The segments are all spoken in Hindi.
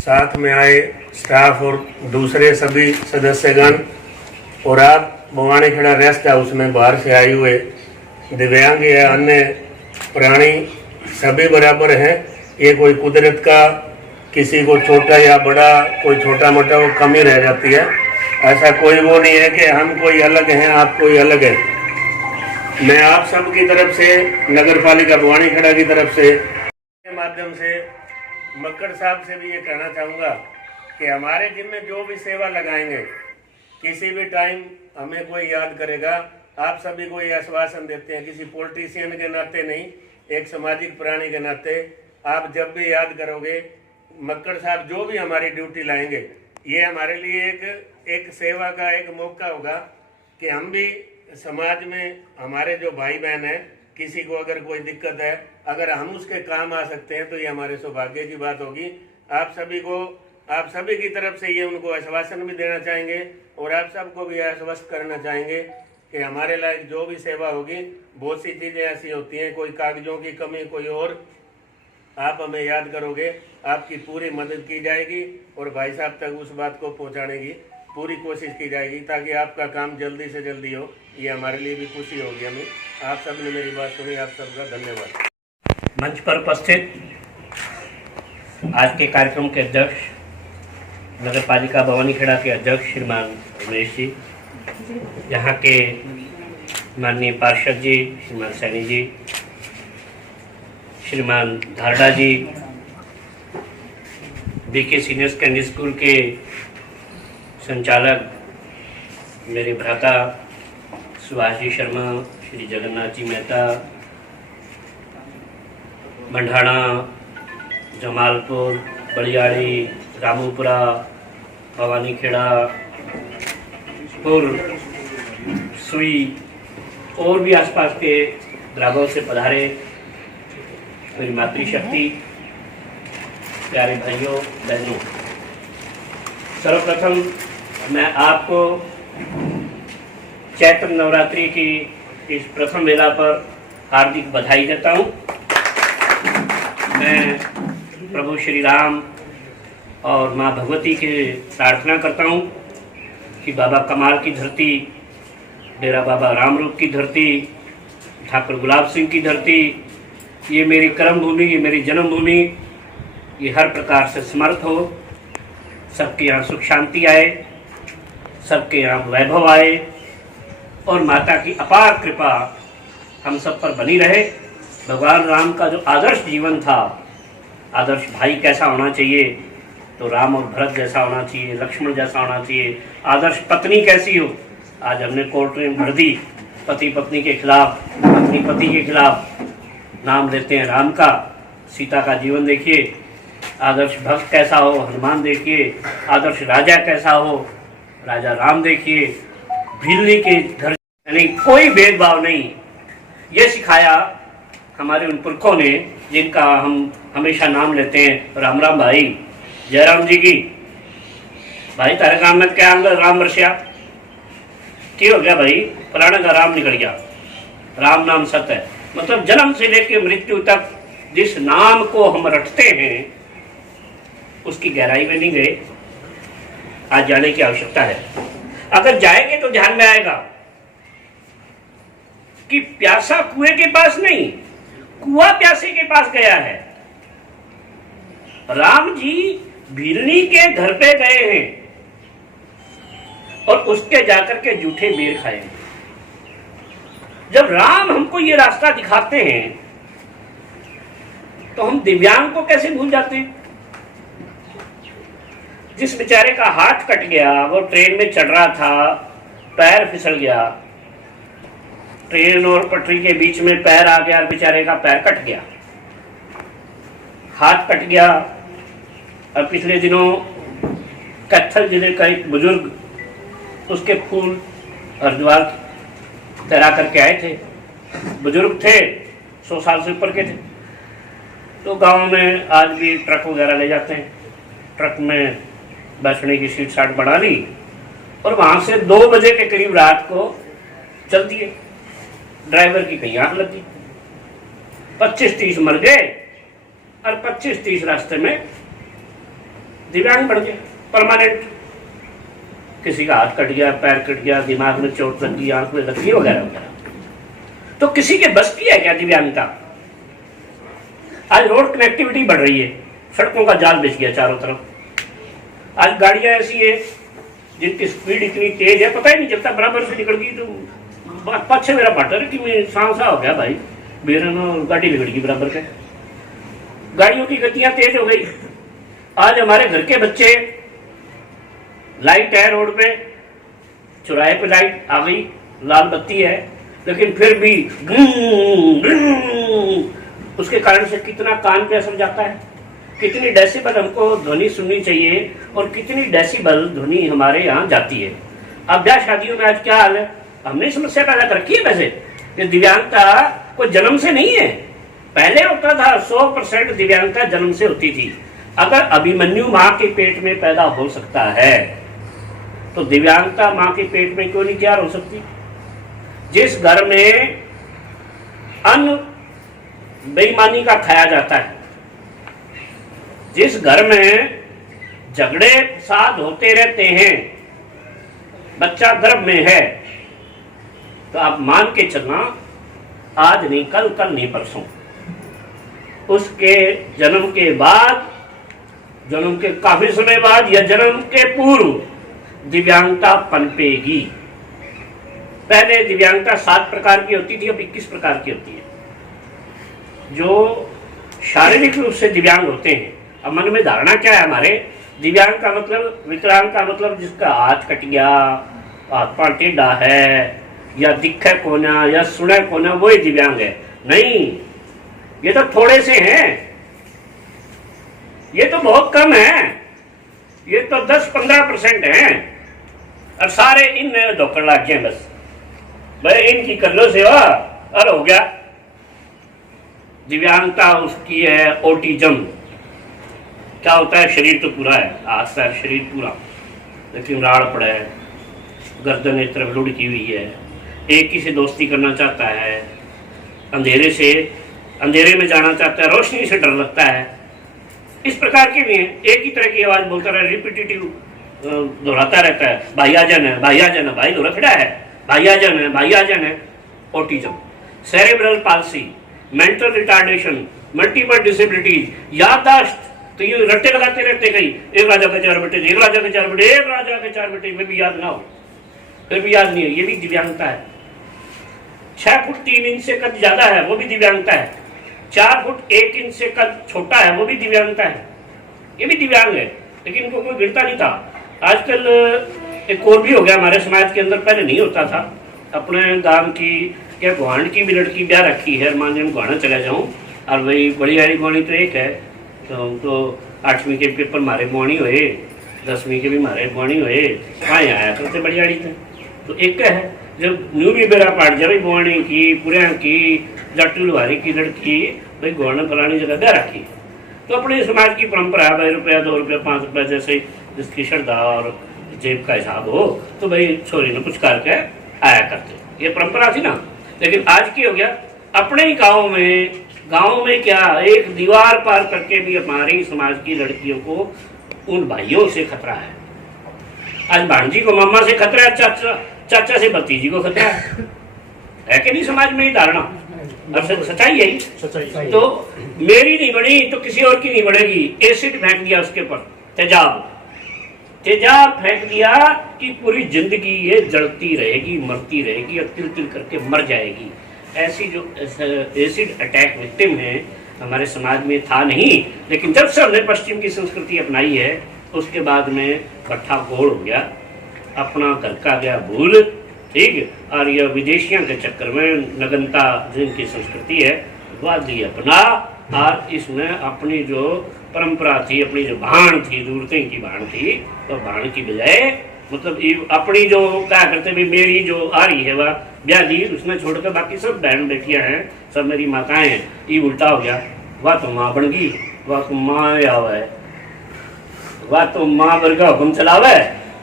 साथ में आए स्टाफ और दूसरे सभी सदस्यगण और आप भवानीखेड़ा रेस्ट हाउस में बाहर से आए हुए दिव्यांग या अन्य प्राणी सभी बराबर हैं। ये कोई कुदरत का किसी को छोटा या बड़ा कोई छोटा मोटा वो कमी रह जाती है, ऐसा कोई वो नहीं है कि हम कोई अलग हैं आप कोई अलग है। मैं आप सब की तरफ से नगर पालिका भवानीखेड़ा की तरफ से के माध्यम से मक्कड़ साहब से भी ये कहना चाहूँगा कि हमारे जिम में जो भी सेवा लगाएंगे किसी भी टाइम हमें कोई याद करेगा। आप सभी को ये आश्वासन देते हैं, किसी पॉलिटिशियन के नाते नहीं, एक सामाजिक प्राणी के नाते आप जब भी याद करोगे मक्कड़ साहब जो भी हमारी ड्यूटी लाएंगे, ये हमारे लिए एक सेवा का एक मौका होगा कि हम भी समाज में हमारे जो भाई बहन हैं किसी को अगर कोई दिक्कत है, अगर हम उसके काम आ सकते हैं तो ये हमारे सौभाग्य की बात होगी। आप सभी की तरफ से ये उनको आश्वासन भी देना चाहेंगे और आप सबको भी आश्वस्त करना चाहेंगे कि हमारे लायक जो भी सेवा होगी, बहुत सी चीज़ें ऐसी होती हैं, कोई कागजों की कमी कोई और, आप हमें याद करोगे, आपकी पूरी मदद की जाएगी और भाई साहब तक उस बात को पहुंचाने की पूरी कोशिश की जाएगी ताकि आपका काम जल्दी से जल्दी हो। ये हमारे लिए भी खुशी होगी हमें। आप सब ने मेरी बात सुनी, आप सबका धन्यवाद। मंच पर उपस्थित आज के कार्यक्रम के अध्यक्ष नगर पालिका भवानीखेड़ा के अध्यक्ष श्रीमान रमेश जी, यहाँ के माननीय पार्षद जी श्रीमान सैनी जी, श्रीमान धारडा जी, बीके सीनियर सेकेंडरी स्कूल के संचालक मेरे भ्राता सुभाष जी शर्मा, श्री जगन्नाथ जी मेहता, मंडाणा, जमालपुर, बलियाड़ी, रामूपुरा, भवानीखेड़ा, सुई और भी आसपास के ग्रामों से पधारे मेरी मातृशक्ति, प्यारे भाइयों बहनों, सर्वप्रथम मैं आपको चैत्र नवरात्रि की इस प्रथम वेला पर हार्दिक बधाई देता हूँ। मैं प्रभु श्री राम और माँ भगवती के प्रार्थना करता हूँ कि बाबा कमाल की धरती, डेरा बाबा राम रूप की धरती, ठाकुर गुलाब सिंह की धरती, ये मेरी कर्म भूमि, ये मेरी जन्मभूमि, ये हर प्रकार से समर्थ हो, सबके यहाँ सुख शांति आए, सबके यहाँ वैभव आए और माता की अपार कृपा हम सब पर बनी रहे। भगवान राम का जो आदर्श जीवन था, आदर्श भाई कैसा होना चाहिए, तो राम और भरत जैसा होना चाहिए, लक्ष्मण जैसा होना चाहिए। आदर्श पत्नी कैसी हो, आज हमने कोर्ट में भर दी, पति पत्नी के खिलाफ, पत्नी पति के खिलाफ, नाम लेते हैं राम का। सीता का जीवन देखिए, आदर्श भक्त कैसा हो, हनुमान देखिए, आदर्श राजा कैसा हो, राजा राम देखिए, भिल्ली के घर, यानी कोई भेदभाव नहीं। ये सिखाया हमारे उन पुरखों ने जिनका हम हमेशा नाम लेते हैं। राम राम भाई, जयराम जी की भाई तारे काम में क्या राम वर्षिया क्यों हो गया भाई, पुराना का राम निकल गया। राम नाम सत्य है, मतलब जन्म से लेकर मृत्यु तक जिस नाम को हम रटते हैं उसकी गहराई में नहीं गए, आज जाने की आवश्यकता है। अगर जाएंगे तो ध्यान में आएगा कि प्यासा कुएं के पास नहीं, कुआं प्यासे के पास गया है। राम जी भिलनी के घर पे गए हैं और उसके जाकर के जूठे बेर खाए। जब राम हमको ये रास्ता दिखाते हैं तो हम दिव्यांग को कैसे भूल जाते हैं। जिस बेचारे का हाथ कट गया, वो ट्रेन में चढ़ रहा था, पैर फिसल गया, ट्रेन और पटरी के बीच में पैर आ गया, बेचारे का पैर कट गया, हाथ कट गया। और पिछले दिनों कैथल जिले का एक बुजुर्ग, उसके फूल हरिद्वार तैरा करके आए थे, बुजुर्ग थे, 100 साल से ऊपर के थे। तो गांव में आज भी ट्रक वगैरह ले जाते हैं, ट्रक में बैठने की सीट साट बना ली और वहां से 2 बजे के करीब रात को चल दिए। ड्राइवर की कहीं आंख लगी, 25-30 मर गए और 25-30 रास्ते में दिव्यांग बन गए परमानेंट। किसी का हाथ कट गया, पैर कट गया, दिमाग में चोट लग गई, आंख में लग गई, वगैरह वगैरह। तो किसी के बस की है क्या दिव्यांगता? आज रोड कनेक्टिविटी बढ़ रही है, सड़कों का जाल बिछ गया चारों तरफ। आज गाड़ियां ऐसी है जिनकी स्पीड इतनी तेज है, पता ही नहीं चलता, बराबर से निकल गई तो पाछे मेरा पार्टनर कि मैं सांसा हो गया भाई, मेरे ना गाड़ी बिगड़ गई बराबर के। गाड़ियों की गतियां तेज हो गई। आज हमारे घर के बच्चे, लाइट है रोड पे, चौराहे पे लाइट आ गई, लाल बत्ती है, लेकिन फिर भी उसके कारण से कितना कान पे असर जाता है, कितनी डेसिबल हमको ध्वनि सुननी चाहिए और कितनी डेसिबल ध्वनि हमारे यहाँ जाती है। अब ब्याह शादियों में आज क्या हाल है? हमने समस्या पैदा कर रखी है वैसे कि दिव्यांगता कोई जन्म से नहीं है। पहले होता था 100% दिव्यांगता जन्म से होती थी। अगर अभिमन्यु माँ के पेट में पैदा हो सकता है तो दिव्यांगता माँ के पेट में क्यों नहीं तैयार हो सकती? जिस घर में अन्न बेईमानी का खाया जाता है, जिस घर में झगड़े फसाद होते रहते हैं, बच्चा गर्भ में है, तो आप मान के चलना आज नहीं कल, कल नहीं परसों, उसके जन्म के बाद, जन्म के काफी समय बाद या जन्म के पूर्व दिव्यांगता पनपेगी। पहले दिव्यांगता 7 प्रकार की होती थी, अब 21 प्रकार की होती है। जो शारीरिक रूप से दिव्यांग होते हैं, अब मन में धारणा क्या है हमारे, दिव्यांग का मतलब, विकलांग का मतलब जिसका हाथ कट गया, हाथ पांव टेढ़ा है, या दिखे कोना या सुने कोना, वही दिव्यांग है। नहीं, ये तो थोड़े से हैं, ये तो बहुत कम है, ये तो 10-15% हैं, और सारे इन धोखड़ लग गए। बस भाई इनकी कर लो सेवा और हो गया। दिव्यांगता उसकी है ऑटिज्म। क्या होता है? शरीर तो पूरा है, हाथ पैर शरीर पूरा, लेकिन राड़ पड़ा है, गर्दन एक तरफ लुढ़की हुई है, एक ही से दोस्ती करना चाहता है, अंधेरे में जाना चाहता है, रोशनी से डर लगता है। इस प्रकार के भी हैं, एक ही तरह की आवाज बोलता रहे, रिपीटेटिव दोहराता रहता है, भाईयाजन है, भाईयाजन है, भाई दोहरा खड़ा है, भाईयाजन है, भाईयाजन है। Autism, cerebral palsy, mental retardation, multiple disabilities, याददाश्त, तो ये रट्टे लगाते रहते कहीं, एक राजा के 4 बेटे, एक राजा के 4 बेटे, एक राजा के 4 बेटे, में भी याद ना हो, फिर भी याद नहीं है, ये भी दिव्यांगता है। 6 फुट 3 इंच से कद ज्यादा है, वो भी दिव्यांगता है। 4 फुट 1 इंच से कद छोटा है, वो भी दिव्यांगता है, ये भी दिव्यांग है, लेकिन इनको कोई गिरता नहीं था। आजकल एक और भी हो गया हमारे समाज के अंदर, पहले नहीं होता था। अपने गांव की क्या गुहान की भी लड़की ब्याह रखी है, मान लीजिए गुहाना चला जाऊँ, और वही बड़ी वाली गुहानी तो एक है, तो 8वीं के पेपर मारे गुहानी हुए, 10वीं के भी मारे गुहानी हुए, कहाँ आया करते बड़ी वाली थे, तो एक है। जब न्यू भी बेरा पाट जाए गुहानी की, पुरिया की, जट्टू लुहारी की लड़की, भाई गुहाना फलानी जगह ब्याह रखी, तो अपने समाज की परंपरा है, भाई रुपया 2 रुपया 5 रुपया जैसे जिसकी श्रद्धा और जेब का हिसाब हो, तो भाई छोरी ने कुछ करके आया करते, ये परंपरा थी ना। लेकिन आज की हो गया, अपने ही गाँव में क्या, एक दीवार पार करके भी हमारी समाज की लड़कियों को उन भाइयों से खतरा है। आज भांजी को मामा से खतरा है, चाचा से भतीजी को खतरा है कि नहीं? समाज में ही धारणा, अब सच्चाई यही। तो मेरी नहीं बनी तो किसी और की नहीं बढ़ेगी। एसिड फेंक दिया उसके ऊपर, तेजाब फेंक दिया कि पूरी जिंदगी ये जलती रहेगी, मरती रहेगी और तिल तिल करके मर जाएगी। ऐसी जो एसिड अटैक विक्टिम है हमारे समाज में था नहीं, लेकिन जब से हमने पश्चिम की संस्कृति अपनाई है उसके बाद में भट्ठा गोल हो गया, अपना घर का गया भूल, ठीक, और यह विदेशियों के चक्कर में नगनता जिनकी संस्कृति है वाद ली अपना, और इसमें अपनी जो परंपरा थी, अपनी जो भाण थी, दूरते की भाण थी, तो भाण की बजाय मतलब अपनी जो क्या करते भी, मेरी जो आ रही है वह ब्याह दी, उसने छोड़कर बाकी सब बहन बेटियां हैं, सब मेरी माताएं हैं, ये उल्टा हो गया। वह तो माँ बन गई, वह तो माँ आवे, वह तो माँ वर्ग हुक्म चलावे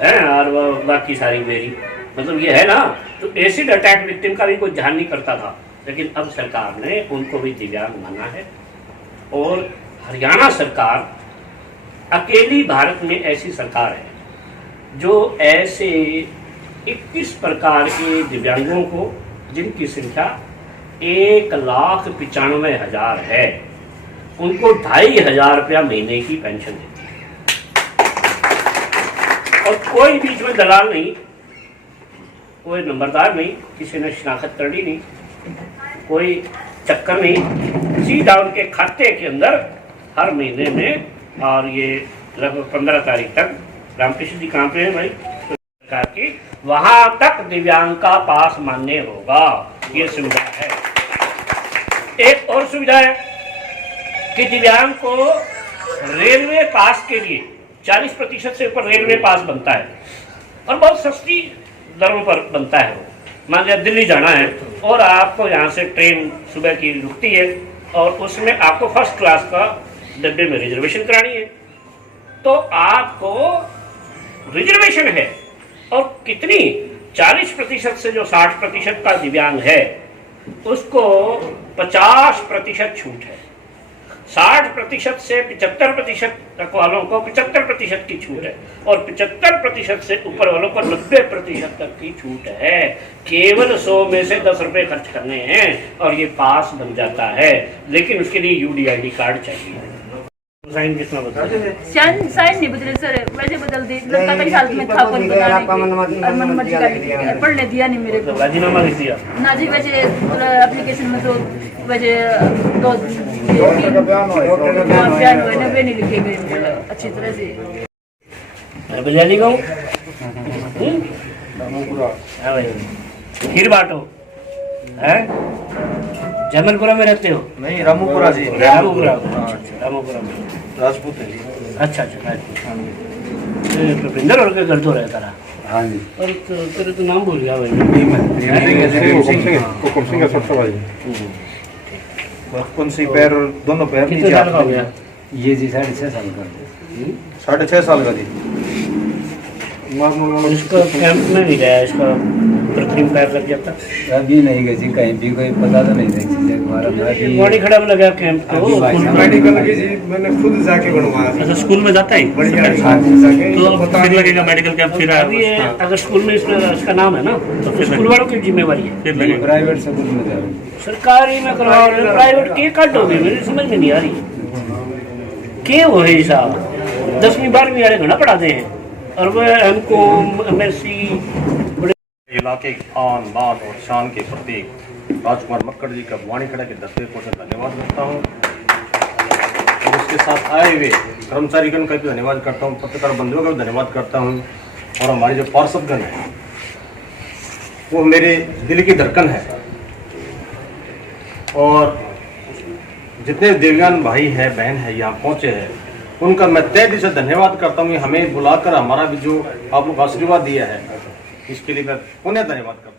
है, और वह बाकी सारी मेरी, मतलब ये है ना। तो एसिड अटैक विक्टिम का भी कोई ध्यान नहीं करता था, लेकिन अब सरकार ने उनको भी दिव्यांग माना है। और हरियाणा सरकार अकेली भारत में ऐसी सरकार है जो ऐसे 21 प्रकार के दिव्यांगों को, जिनकी संख्या 1,95,000 है, उनको 2,500 रुपया महीने की पेंशन देती है। और कोई बीच में दलाल नहीं, कोई नंबरदार नहीं, किसी ने शिनाख्त करनी नहीं, कोई चक्कर नहीं, सीधा उनके खाते के अंदर हर महीने में, और ये लगभग 15 तारीख तक, रामकृष्ण जी कहाँ पे है भाई, सरकार की, वहां तक दिव्यांग का पास मान्य होगा। ये सुविधा है। एक और सुविधा है कि दिव्यांग को रेलवे पास के लिए 40% से ऊपर रेलवे पास बनता है, और बहुत सस्ती दरों पर बनता है। मान लिया दिल्ली जाना है और आपको यहाँ से ट्रेन सुबह की रुकती है, और उसमें आपको फर्स्ट क्लास का डब्बे में रिजर्वेशन करानी है, तो आपको रिजर्वेशन है। और कितनी, 40% से जो 60% का दिव्यांग है उसको 50% छूट है। 60% से 75% तक वालों को 75% की छूट है, और 75% से ऊपर वालों को 90% तक की छूट है। केवल 100 में से 10 रुपए खर्च करने हैं और ये पास बन जाता है, लेकिन उसके लिए UDID कार्ड चाहिए। साइन कितना बता? साइन नहीं बदले सर, वैसे बदल दी। लड़का कई साल में था, कोई बता नहीं, पढ़ने दिया नहीं मेरे को। राजीनामा लिख दिया ना जी, वैसे एप्लीकेशन में तो वैसे दो बयान हुए ना, वे नहीं लिखे गए अच्छी तरह से। बजाली गाँव खीर बांटो है। जमलपुरा में रहते हो? नहीं, रामूपुरा जी। रामूपुरा में राजपूत है जी। अच्छा भूपेंद्र और के घर तो रहता रहा। हाँ जी। और तेरे तो नाम भूल गया भाई। हुकुम सिंह का सबसे भाई। बचपन से पैर, दोनों पैर कितने साल का हो गया? ये जी 6.5 साल का। 6.5 साल का जी। इसका कैंप में भी गया, इसका कृत्रिम पैर लग जाता। अभी नहीं गई जी, कहीं भी कोई पता तो नहीं देखी जी हमारा। बॉडी खड़ा में लगा कैंप तो मेडिकल की जी मैंने खुद जाके बनवाया। अच्छा, स्कूल में जाता है बढ़िया तो फिर लगेगा मेडिकल कैंप। फिर अभी ये अगर स्कूल में इसका नाम है ना, तो फिर स्कूल वालों की जिम्मेवारी है। फिर प्राइवेट स्कूल में जा रहे। सरकारी में करवा रहे, प्राइवेट के काटोगे? मेरी समझ में नहीं आ रही के वो है साहब। 10वीं 12वीं वाले घना पढ़ाते हैं, और वह हमको MSc इलाके की आन बान और शान के प्रतीक राजकुमार मक्कड़ जी का वाणीखेड़ा के दस्ते को से धन्यवाद करता हूँ, और उसके साथ आए हुए कर्मचारीगण का भी धन्यवाद करता हूँ, पत्रकार बंधुओं का भी धन्यवाद करता हूँ, और हमारे जो पार्षदगण है वो मेरे दिल की धड़कन है। और जितने दिव्यांग भाई हैं, बहन है, यहाँ पहुँचे हैं, उनका मैं तहे दिल से धन्यवाद करता हूँ। हमें बुलाकर हमारा भी जो आप लोग आशीर्वाद दिया है, इसके लिए मैं पुनः धन्यवाद करता हूँ।